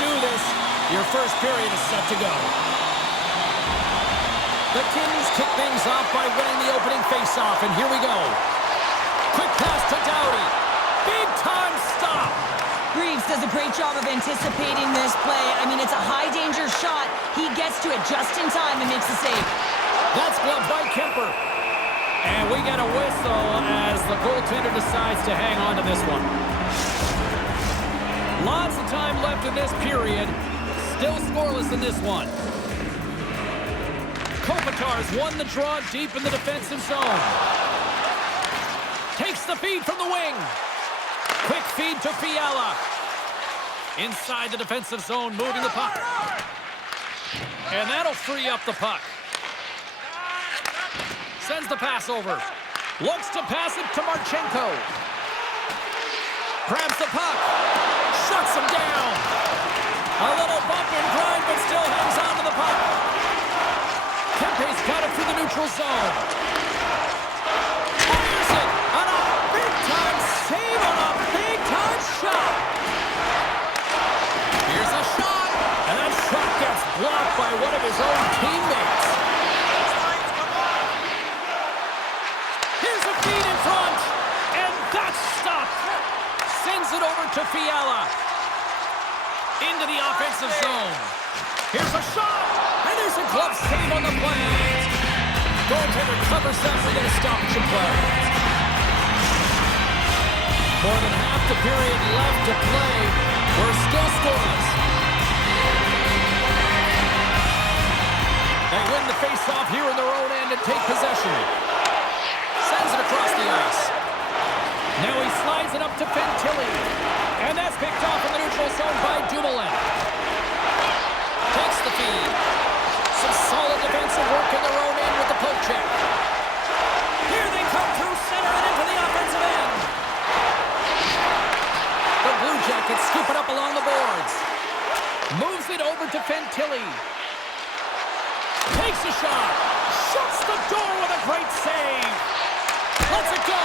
do this. Your first period is set to go. The Kings kick things off by winning the opening faceoff, and here we go. Quick pass to Doughty. Big-time stop. Greaves does a great job of anticipating this play. I mean, it's a high-danger shot. He gets to it just in time and makes the save. That's gloved by Kemper. And we get a whistle as the goaltender decides to hang on to this one. Lots of time left in this period. Still scoreless in this one. Kopitar's won the draw deep in the defensive zone. Takes the feed from the wing. Quick feed to Fiala. Inside the defensive zone, moving the puck. And that'll free up the puck. Sends the pass over. Looks to pass it to Marchenko. Grabs the puck. Shuts him down. A little bump and grind, but still hangs on to the puck. Kempe's got it through the neutral zone. Fires it on a big-time save on a big-time shot. Here's a shot, and that shot gets blocked by one of his own teammates. Here's a feed in front, and that's stopped. Sends it over to Fiala. Into the offensive zone. Here's a shot, and there's a glove save on the play. Goaltender covers that to get a stoppage in play. More than half the period left to play. We're still scoreless. They win the face-off here in their own end and take possession. Sends it across the ice. Now he slides it up to Fantilli. And that's picked off in the neutral zone by Dumoulin. Takes the feed. Some solid defensive work in their own end with the poke check. Here they come through center and into the offensive end. The Blue Jackets scoop it up along the boards. Moves it over to Fantilli. Takes a shot. Shuts the door with a great save. Lets it go.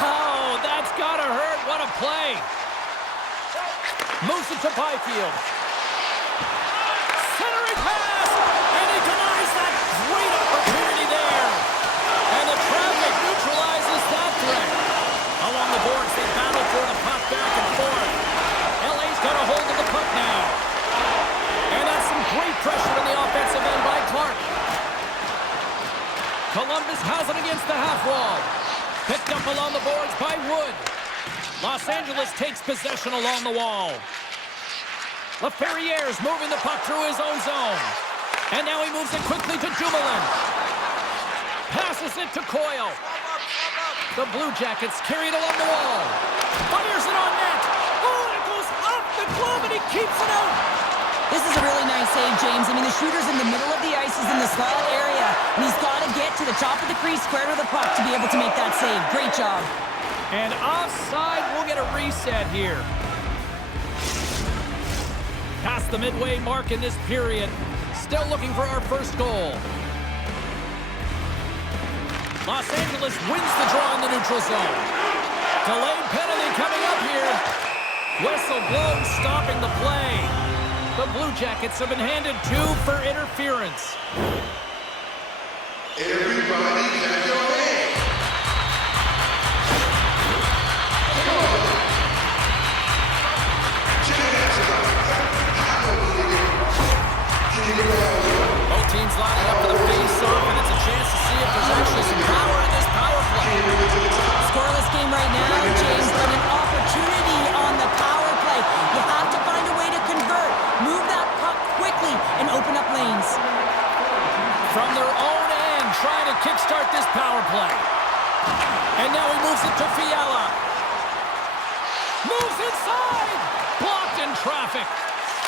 Oh, that's gotta hurt. What a play. Moves it to Byfield. Centering pass, and he denies that great opportunity there. And the traffic neutralizes that threat. Along the boards, they battle for the puck back and forth. LA's got a hold of the puck now. And that's some great pressure in the offensive end by Clark. Columbus has it against the half wall. Picked up along the boards by Wood. Los Angeles takes possession along the wall. Laferriere's moving the puck through his own zone. And now he moves it quickly to Dumoulin. Passes it to Coyle. The Blue Jackets carry it along the wall. Fires it on net. Oh, and it goes off the glove, and he keeps it out. This is a really nice save, James. I mean, the shooter's in the middle of the ice. He's in the slot area. And he's got to get to the top of the crease, square to the puck to be able to make that save. Great job. And offside, we'll get a reset here. Past the midway mark in this period. Still looking for our first goal. Los Angeles wins the draw in the neutral zone. Delayed penalty coming up here. Whistle blown, stopping the play. The Blue Jackets have been handed 2 for interference. Everybody got your hand. Both teams lining up for the face-off, and it's a chance to see if there's actually some power in this power play. Scoreless game right now, James, but an opportunity on the power play. You have to find a way to convert. Move that puck quickly and open up lanes. From their own end, trying to kickstart this power play. And now he moves it to Fiala. Moves inside! Blocked in traffic.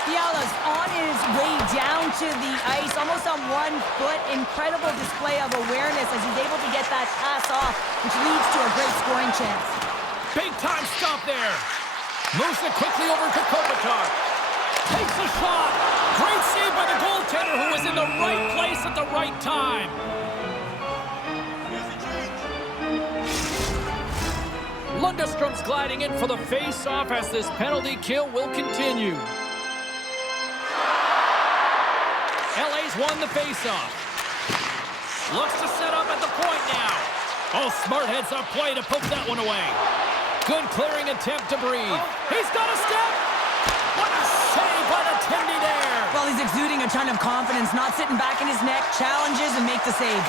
Fiala's on his way down to the ice, almost on 1 foot. Incredible display of awareness as he's able to get that pass off, which leads to a great scoring chance. Big time stop there. Moves it quickly over to Kopitar. Takes a shot. Great save by the goaltender, who was in the right place at the right time. Lundstrom's gliding in for the face-off as this penalty kill will continue. LA's won the faceoff. Looks to set up at the point now. Oh, smart heads-up play to poke that one away. Good clearing attempt to breathe. He's got a step. What a save by the Tindy there. Well, he's exuding a ton of confidence, not sitting back in his neck, challenges and make the save.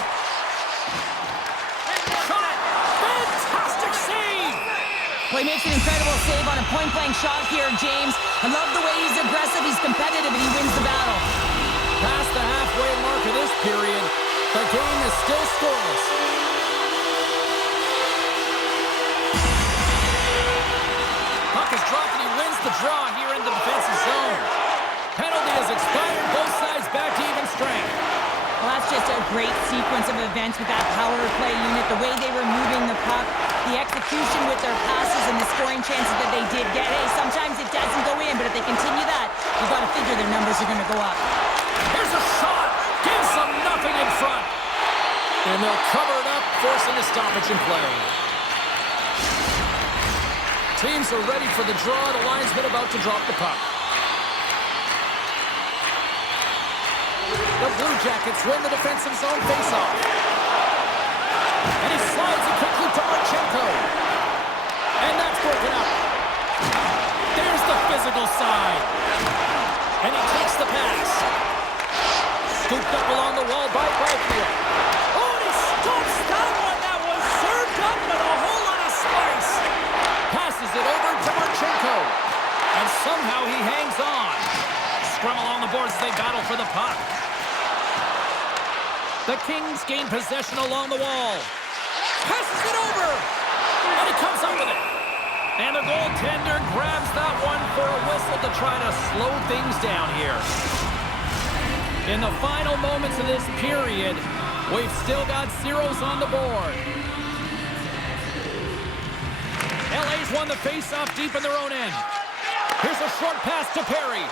Shot. Fantastic save. Well, he makes an incredible save on a point-blank shot here, James. I love the way he's aggressive, he's competitive, and he wins the battle. Past the halfway mark of this period, the game is still scoreless. Puck is dropped and he wins the draw here in the defensive zone. Penalty has expired, both sides back to even strength. Well, that's just a great sequence of events with that power play unit, the way they were moving the puck, the execution with their passes and the scoring chances that they did get. Hey, sometimes it doesn't go in, but if they continue that, you've got to figure their numbers are going to go up. Here's a shot. Gives them nothing in front. And they'll cover it up, forcing a stoppage in play. Teams are ready for the draw. The linesman about to drop the puck. The Blue Jackets win the defensive zone faceoff. And he slides it quickly to Marchenko. And that's broken up. There's the physical side. And he takes the pass. Scooped up along the wall by Byfield. Oh, and he stops that one. That was served up with a whole lot of spice. Passes it over to Marchenko. And somehow he hangs on. Scrum along the boards as they battle for the puck. The Kings gain possession along the wall. Passes it over. And he comes up with it. And the goaltender grabs that one for a whistle to try to slow things down here. In the final moments of this period, we've still got zeros on the board. LA's won the face-off deep in their own end. Here's a short pass to Perry.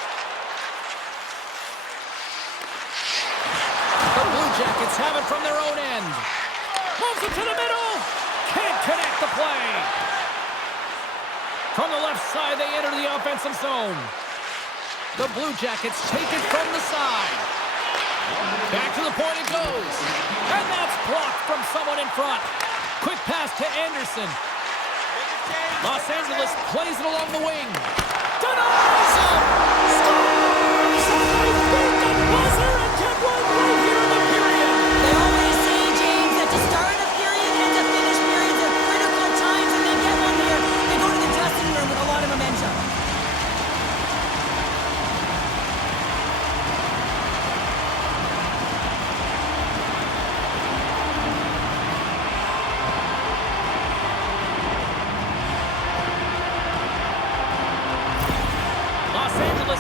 The Blue Jackets have it from their own end. Moves it to the middle. Can't connect the play. From the left side, they enter the offensive zone. The Blue Jackets take it from the side. Back to the point it goes. And that's blocked from someone in front. Quick pass to Anderson. Los Angeles plays it along the wing. Denies him! Scores! They beat the buzzer and get one right here in the period. They always say, James, that to start a period and to finish periods are critical times, and they get one here. They go to the dressing room with a lot of momentum.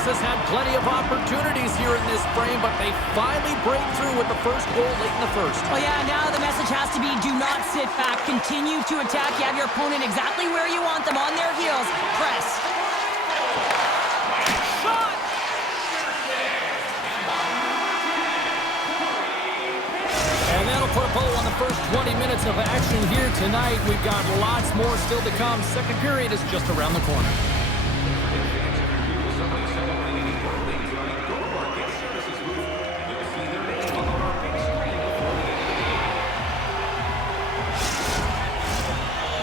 Has had plenty of opportunities here in this frame, but they finally break through with the first goal late in the first. Oh yeah, now the message has to be do not sit back. Continue to attack. You have your opponent exactly where you want them, on their heels. Press. Shot! And that'll put a bow on the first 20 minutes of action here tonight. We've got lots more still to come. Second period is just around the corner.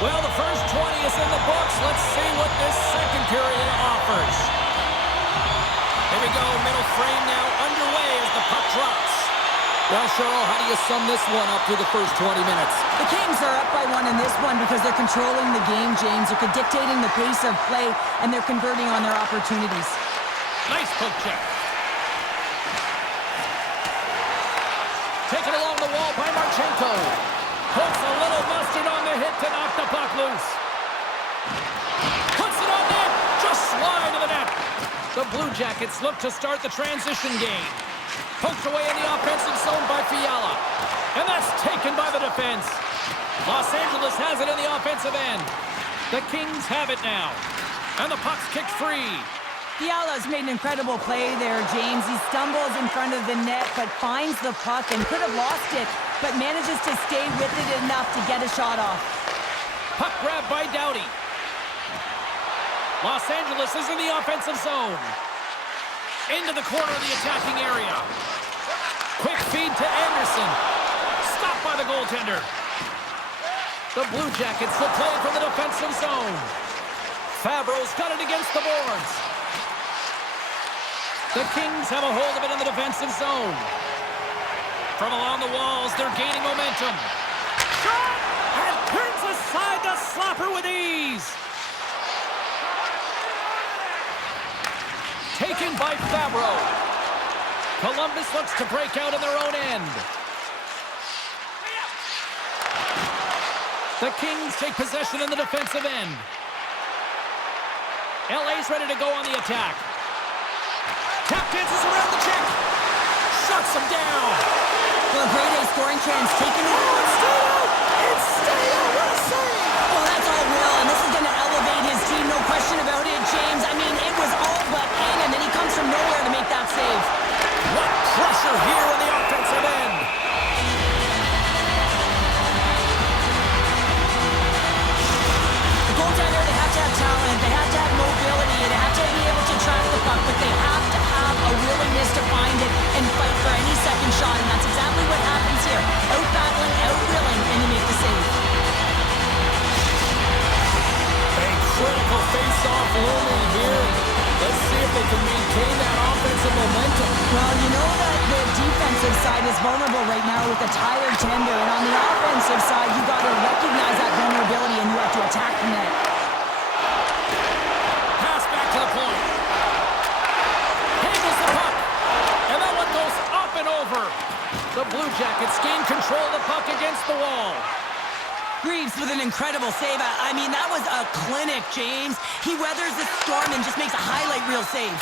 Well, the first 20 is in the books. Let's see what this second period offers. Here we go, middle frame now underway as the puck drops. Well, Cheryl, how do you sum this one up through the first 20 minutes? The Kings are up by one in this one because they're controlling the game, James. They're dictating the pace of play, and they're converting on their opportunities. Nice poke check. Taken along the wall by Marchenko. Puts a little mustard on the hit to knock the puck loose. Puts it on net. Just slide to the net. The Blue Jackets look to start the transition game. Poked away in the offensive zone by Fiala. And that's taken by the defense. Los Angeles has it in the offensive end. The Kings have it now. And the puck's kicked free. Fiala's made an incredible play there, James. He stumbles in front of the net, but finds the puck and could have lost it, but manages to stay with it enough to get a shot off. Puck grab by Doughty. Los Angeles is in the offensive zone. Into the corner of the attacking area. defender. The Blue Jackets will play from the defensive zone. Fabro's got it against the boards. The Kings have a hold of it in the defensive zone. From along the walls, they're gaining momentum. Shot! And turns aside the slapper with ease. Taken by Fabro. Columbus looks to break out in their own end. The Kings take possession in the defensive end. LA's ready to go on the attack. Tap dances around the check. Shuts him down. Well, grade A scoring chance taken. Oh, it's stayed out. It's stayed out. What a save. Well, that's all Will, and this is going to elevate his team, no question about it, James. I mean, it was all but in, and then he comes from nowhere to make that save. What pressure here on the offensive end. The goaltender, they have to have talent, they have to have mobility, they have to be able to track the puck, but they have to have a willingness to find it and fight for any second shot, and that's exactly what happens here. Out-battling, out-willing, and you make the save. A critical face-off looming here. Let's see if they can maintain that offensive momentum. Well, you know that the defensive side is vulnerable right now with a tired tender, and on the offensive side, you got to recognize that vulnerability and you have to attack the net. Pass back to the point. Handles the puck. And that one goes up and over. The Blue Jackets gain control of the puck against the wall. Greaves with an incredible save. I mean, that was a clinic, James. He weathers the storm and just makes a highlight reel save.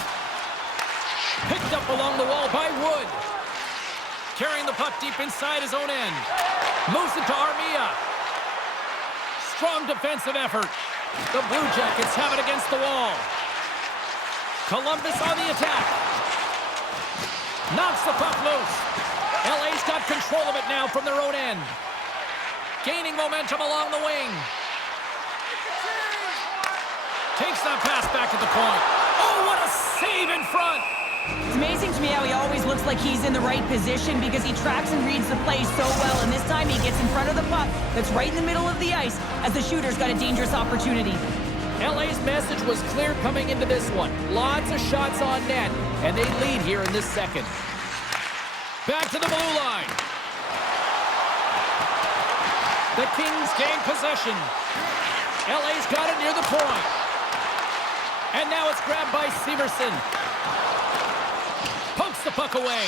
Picked up along the wall by Wood. Carrying the puck deep inside his own end. Moves it to Armia. Strong defensive effort. The Blue Jackets have it against the wall. Columbus on the attack. Knocks the puck loose. LA's got control of it now from their own end. Gaining momentum along the wing. Takes that pass back at the point. Oh, what a save in front. It's amazing to me how he always looks like he's in the right position because he tracks and reads the play so well, and this time he gets in front of the puck that's right in the middle of the ice as the shooter's got a dangerous opportunity. LA's message was clear coming into this one. Lots of shots on net, and they lead here in this second. Back to the blue line. The Kings gain possession. LA's got it near the point. And now it's grabbed by Severson. Pokes the puck away.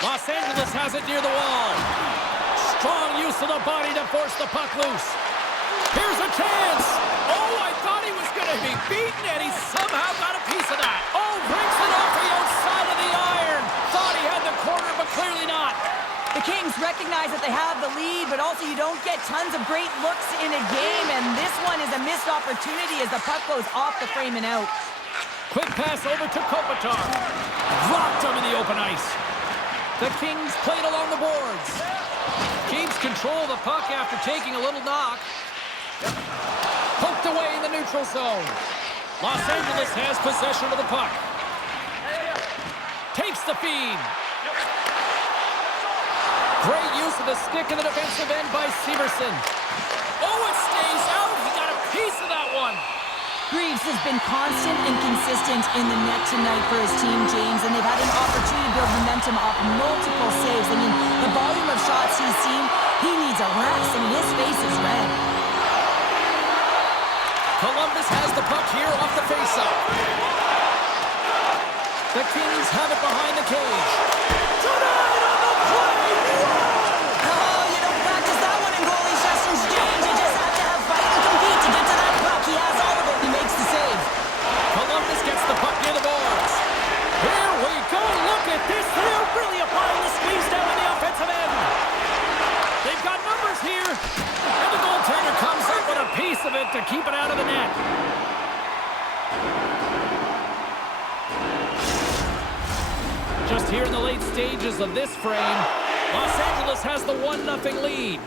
Los Angeles has it near the wall. Strong use of the body to force the puck loose. Here's a chance. Oh, I thought he was going to be beaten, and he somehow got a piece of that. Oh, brings it off the outside of the iron. Thought he had the corner, but clearly not. The Kings recognize that they have the lead, but also you don't get tons of great looks in a game, and this one is a missed opportunity as the puck goes off the frame and out. Quick pass over to Kopitar. Dropped him in the open ice. The Kings played along the boards. Keeps control of the puck after taking a little knock. Poked away in the neutral zone. Los Angeles has possession of the puck. Takes the feed. Great use of the stick in the defensive end by Severson. Oh, it stays out. He got a piece of that one. Greaves has been constant and consistent in the net tonight for his team, James, and they've had an opportunity to build momentum off multiple saves. I mean, the volume of shots he's seen, he needs a rest. I mean, his face is red. Columbus has the puck here off the faceoff. The Kings have it behind the cage. Tonight on the play! Oh, you don't practice that one in goalie sessions, James. You just have to have fight and compete to get to that puck. He has all of it. He makes the save. Columbus gets the puck near the boards. Here we go. Look at this. They're really applying the squeeze down in the offensive end. They've got numbers here. And the goaltender comes up with a piece of it to keep it out of the net. Just here in the late stages of this frame, Los Angeles has the 1-0 lead.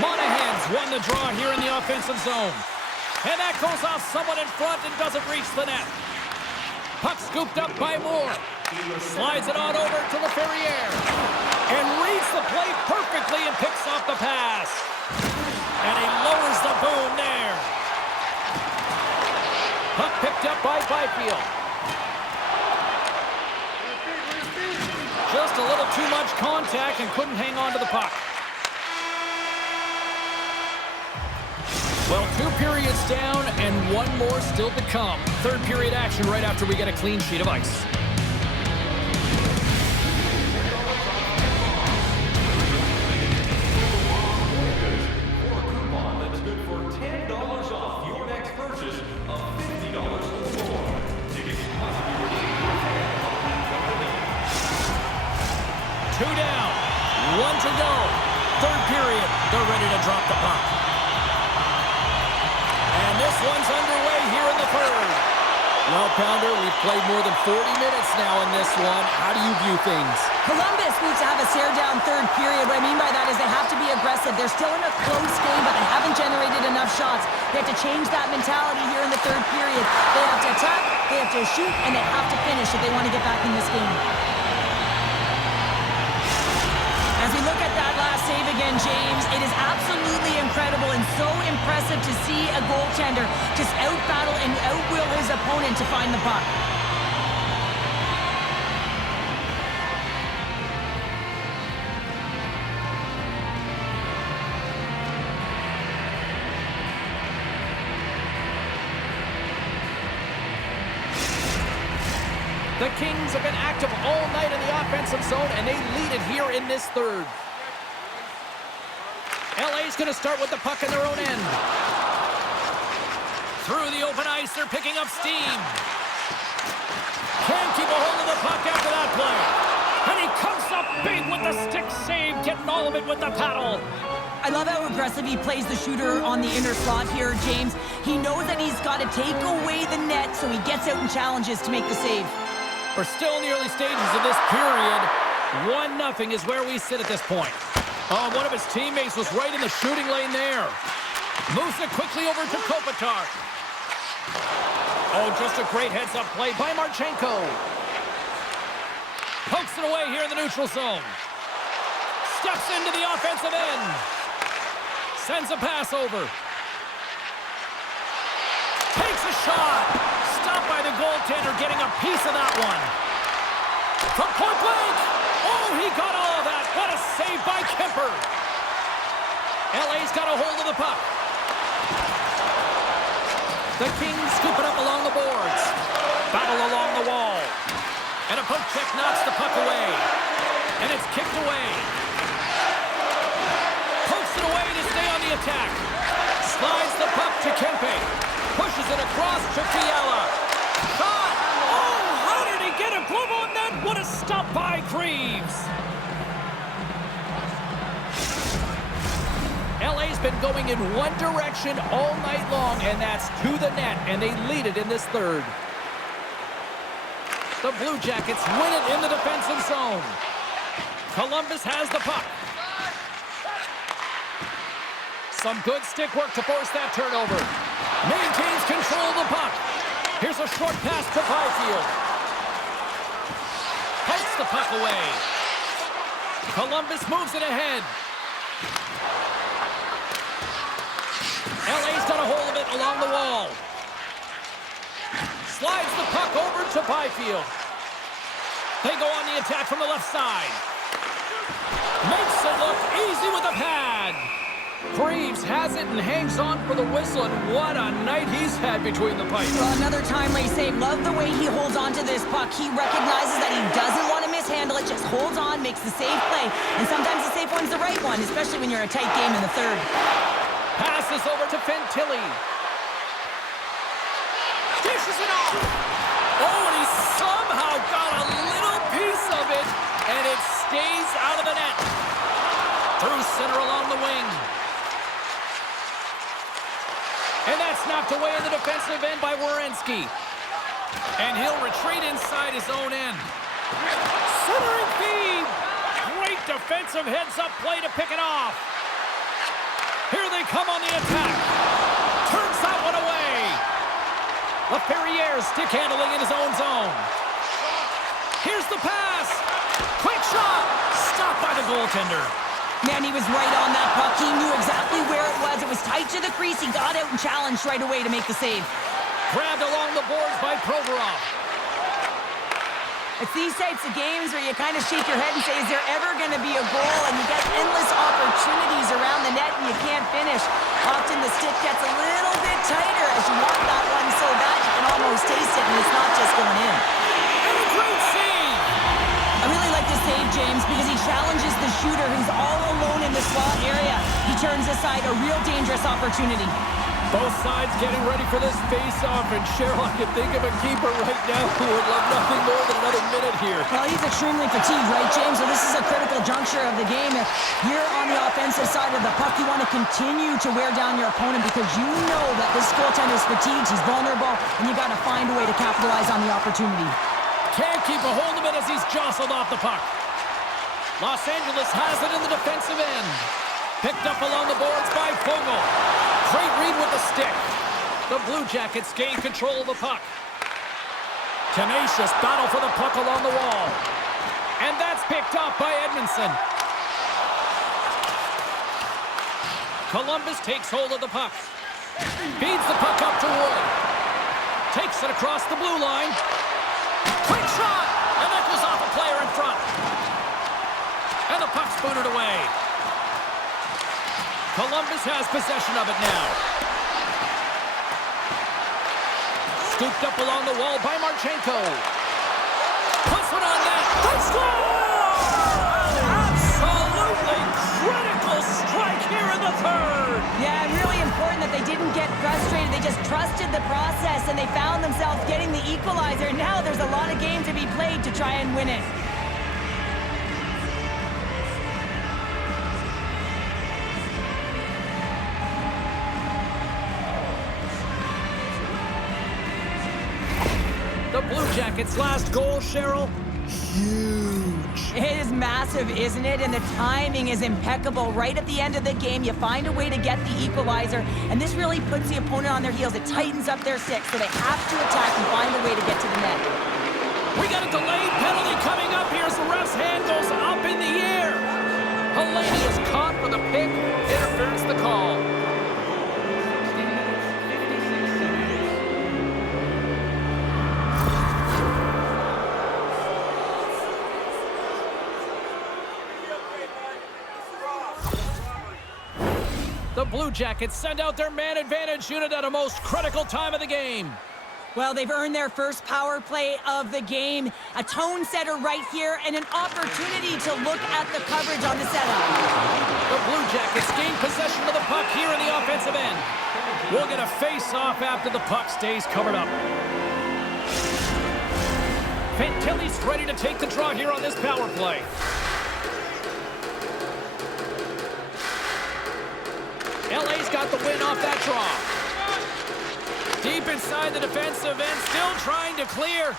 Monahan's won the draw here in the offensive zone. And that goes off someone in front and doesn't reach the net. Puck scooped up by Moore. Slides it on over to LaFerriere. And reads the play perfectly and picks off the pass. And he lowers the boom there. Puck picked up by Byfield. Just a little too much contact and couldn't hang on to the puck. Well, 2 periods down and 1 more still to come. Third period action right after we get a clean sheet of ice. Two down, 1 to go. Third period, they're ready to drop the puck. And this one's underway here in the third. Well, Pounder, we've played more than 40 minutes now in this one. How do you view things? Columbus needs to have a stare-down third period. What I mean by that is they have to be aggressive. They're still in a close game, but they haven't generated enough shots. They have to change that mentality here in the third period. They have to attack, they have to shoot, and they have to finish if they want to get back in this game. As we look at that last save again, James, it is absolutely incredible and so impressive to see a goaltender just out-battle and out-will his opponent to find the puck. The Kings have been active all night in the offensive zone, and they lead it here in this third. LA's going to start with the puck in their own end. Through the open ice, they're picking up steam. Can't keep a hold of the puck after that play. And he comes up big with the stick save, getting all of it with the paddle. I love how aggressive he plays the shooter on the inner slot here, James. He knows that he's got to take away the net, so he gets out and challenges to make the save. We're still in the early stages of this period. 1-0 is where we sit at this point. Oh, one of his teammates was right in the shooting lane there. Moves it quickly over to Kopitar. Oh, just a great heads-up play by Marchenko. Pokes it away here in the neutral zone. Steps into the offensive end. Sends a pass over. Takes a shot. Stopped by the goaltender, getting a piece of that one. From point blank. Oh, he got all of that. What a save by Kemper. LA's got a hold of the puck. The Kings scoop it up along the boards. Battle along the wall. And a poke check knocks the puck away. And it's kicked away. Pokes it away to stay on the attack. Slides the puck to Kempe. Pushes it across to Fiala. Shot! Oh, how did he get a glove on that? What a stop by Greaves. LA's been going in one direction all night long, and that's to the net, and they lead it in this third. The Blue Jackets win it in the defensive zone. Columbus has the puck. Some good stick work to force that turnover. Maintains control of the puck. Here's a short pass to Byfield. Pokes the puck away. Columbus moves it ahead. LA's got a hold of it along the wall. Slides the puck over to Byfield. They go on the attack from the left side. Makes it look easy with a pad. Greaves has it and hangs on for the whistle, and what a night he's had between the pipes. Well, another timely save. Love the way he holds on to this puck. He recognizes that he doesn't want to mishandle it, just holds on, makes the safe play. And sometimes the safe one's the right one, especially when you're in a tight game in the third. Passes over to Fantilli. Dishes it off. Oh, and he somehow got a little piece of it, and it stays out of the net. Through center along the wing. And that's knocked away in the defensive end by Werenski. And he'll retreat inside his own end. Centering feed. Great defensive heads-up play to pick it off. Here they come on the attack. Turns that one away. LaFerriere stick handling in his own zone. Here's goaltender. Man, he was right on that puck. He knew exactly where it was. It was tight to the crease. He got out and challenged right away to make the save. Grabbed along the boards by Provorov. It's these types of games where you kind of shake your head and say, is there ever going to be a goal? And you get endless opportunities around the net and you can't finish. Often the stick gets a little bit tighter as you want that one so bad you can almost taste it, and it's not just going in. And a great save! I really like this save, James, because he challenges the shooter who's all alone in the slot area. He turns aside a real dangerous opportunity. Both sides getting ready for this face-off, and Cheryl, I can think of a keeper right now who would love nothing more than another minute here. Well, he's extremely fatigued, right, James? So this is a critical juncture of the game. If you're on the offensive side of the puck, you want to continue to wear down your opponent because you know that this goaltender's fatigued, he's vulnerable, and you got to find a way to capitalize on the opportunity. Can't keep a hold of it as he's jostled off the puck. Los Angeles has it in the defensive end. Picked up along the boards by Fogle. Great read with the stick. The Blue Jackets gain control of the puck. Tenacious battle for the puck along the wall. And that's picked up by Edmondson. Columbus takes hold of the puck. Feeds the puck up to Wood. Takes it across the blue line. Quick shot! And that goes off a player in front. And the puck's booted away. Columbus has possession of it now. Scooped up along the wall by Marchenko. Puts one on net. They score! Absolutely critical strike here in the third. Yeah, and really important that they didn't get frustrated. They just trusted the process, and they found themselves getting the equalizer. Now there's a lot of game to be played to try and win it. The Blue Jackets' last goal, Cheryl, huge. It is massive, isn't it? And the timing is impeccable. Right at the end of the game, you find a way to get the equalizer, and this really puts the opponent on their heels. It tightens up their stick, so they have to attack and find a way to get to the net. We got a delayed penalty coming up here as the ref's hand goes up in the air. Halani is caught with a pick. Interference the call. The Blue Jackets send out their man advantage unit at a most critical time of the game. Well, they've earned their first power play of the game. A tone setter right here and an opportunity to look at the coverage on the setup. The Blue Jackets gain possession of the puck here in the offensive end. We'll get a face-off after the puck stays covered up. Fantilli's ready to take the draw here on this power play. LA's got the win off that draw. Deep inside the defensive end, still trying to clear.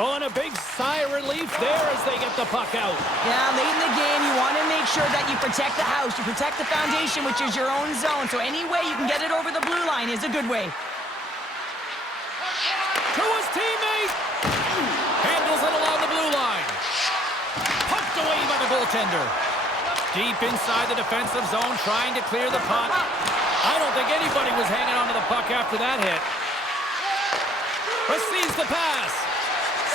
Oh, and a big sigh of relief there as they get the puck out. Yeah, late in the game, you want to make sure that you protect the house. You protect the foundation, which is your own zone. So any way you can get it over the blue line is a good way. To his teammate. Handles it along the blue line. Pucked away by the goaltender. Deep inside the defensive zone, trying to clear the puck. I don't think anybody was hanging onto the puck after that hit. Receives the pass.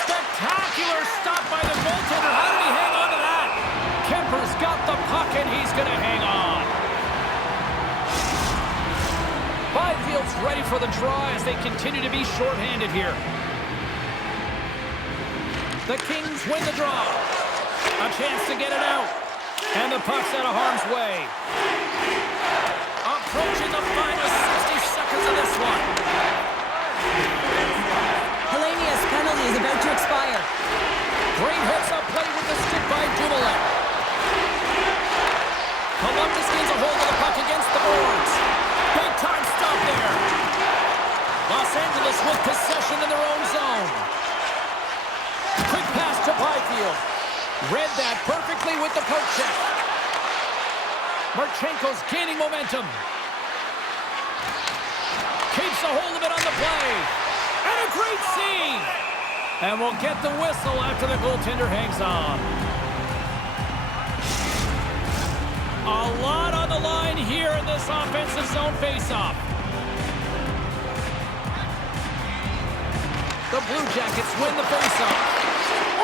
Spectacular stop by the goaltender. How did he hang on to that? Kemper's got the puck, and he's going to hang on. Byfield's ready for the draw as they continue to be shorthanded here. The Kings win the draw. A chance to get it out. And the puck's out of harm's way. Approaching the final 60 seconds of this one. Halania's penalty is about to expire. Great hits-up play with the stick by Dumoulin. Columbus gains a hold of the puck against the boards. Big-time stop there. Los Angeles with possession in their own zone. Quick pass to Byfield. Read that perfectly with the poke check. Marchenko's gaining momentum. Keeps a hold of it on the play. And a great save. And we'll get the whistle after the goaltender hangs on. A lot on the line here in this offensive zone faceoff. The Blue Jackets win the faceoff.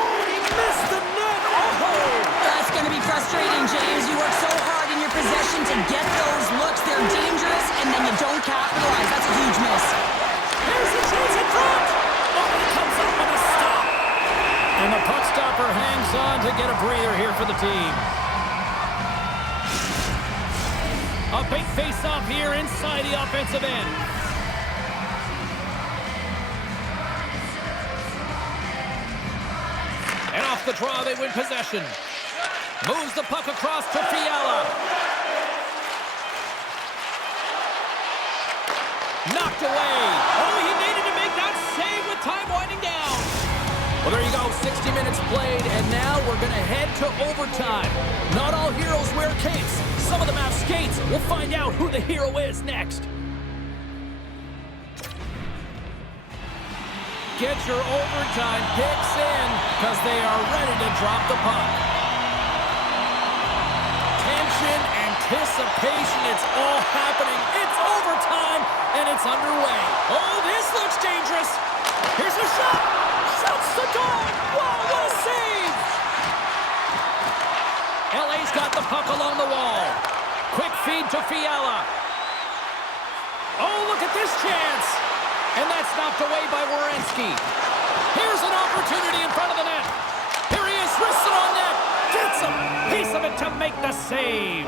Oh, he missed the net. Oh! That's going to be frustrating, James. You work so hard in your possession to get those looks. They're dangerous, and then you don't capitalize. That's a huge miss. Here's a chance in front. Oh, he comes up with a stop. And the puck stopper hangs on to get a breather here for the team. A big face-off here inside the offensive end. And off the draw, they win possession. Moves the puck across to Fiala. Knocked away. Oh, he needed to make that save with time winding down. Well, there you go. 60 minutes played, and now we're going to head to overtime. Not all heroes wear capes. Some of them have skates. We'll find out who the hero is next. Get your overtime picks in because they are ready to drop the puck. Tension, anticipation, it's all happening. It's overtime, and it's underway. Oh, this looks dangerous. Here's a shot. Shuts the door. Wow, what a save. LA's got the puck along the wall. Quick feed to Fiala. Oh, look at this chance. And that's knocked away by Werenski. Here's an opportunity in front of the net. Here he is, wristed on net. Gets a piece of it to make the save.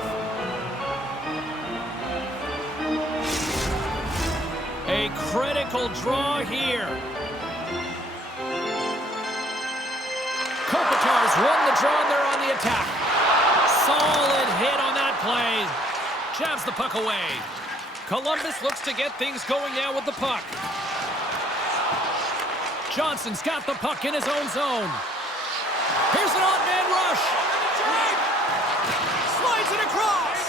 A critical draw here. Kopitar's won the draw and they're on the attack. Solid hit on that play. Jabs the puck away. Columbus looks to get things going now with the puck. Johnson's got the puck in his own zone. Here's an odd-man rush. Slides it across.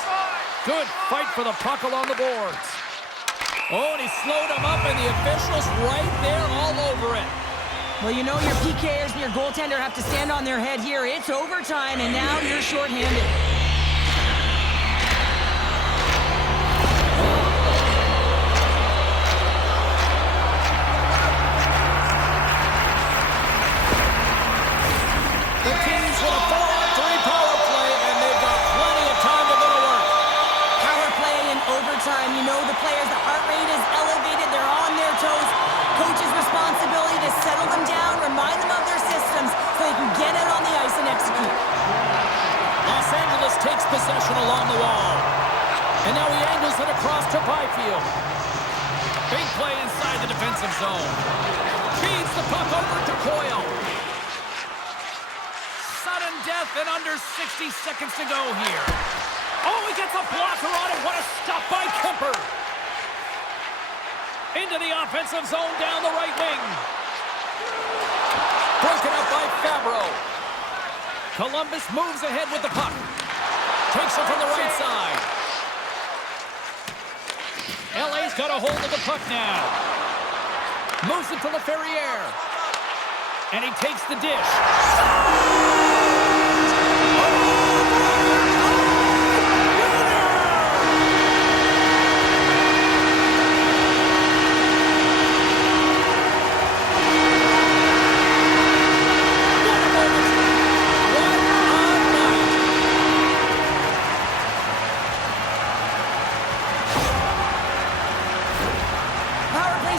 Good fight for the puck along the boards. Oh, and he slowed him up, and the officials right there all over it. Well, you know your PKers and your goaltender have to stand on their head here. It's overtime, and now you're shorthanded. The Kings with a 4-on-3 power play, and they've got plenty of time to go to work. Power play in overtime. You know the players, the heart rate is elevated. They're on their toes. Coach's responsibility to settle them down, remind them of their systems so they can get it on the ice and execute. Los Angeles takes possession along the wall. And now he angles it across to Byfield. Big play inside the defensive zone. Feeds the puck over to Coyle. Sudden death in under 60 seconds to go here. Oh, he gets a blocker on it. What a stop by Kemper. Into the offensive zone down the right wing. Broken up by Fabro. Columbus moves ahead with the puck. Takes it from the right side. LA's got a hold of the puck now. Moves it to LaFerriere. And he takes the dish.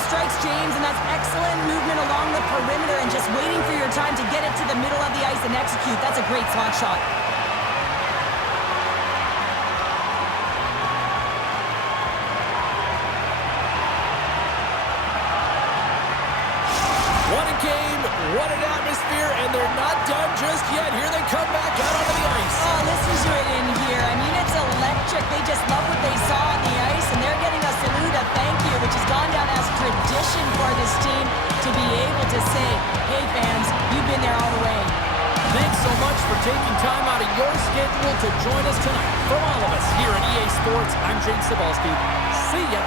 Strikes James, and that's excellent movement along the perimeter and just waiting for your time to get it to the middle of the ice and execute. That's a great slot shot. What a game, what an atmosphere, and they're not done just yet. Here they come back out onto the ice. Oh, listen to it in here. I mean, it's electric. They just love what they saw on the ice, and they're getting a salute, a thank you, which has gone down as tradition for this team to be able to say, hey, fans, you've been there all the way. Thanks so much for taking time out of your schedule to join us tonight. From all of us here at EA Sports, I'm James Cebulski. See ya.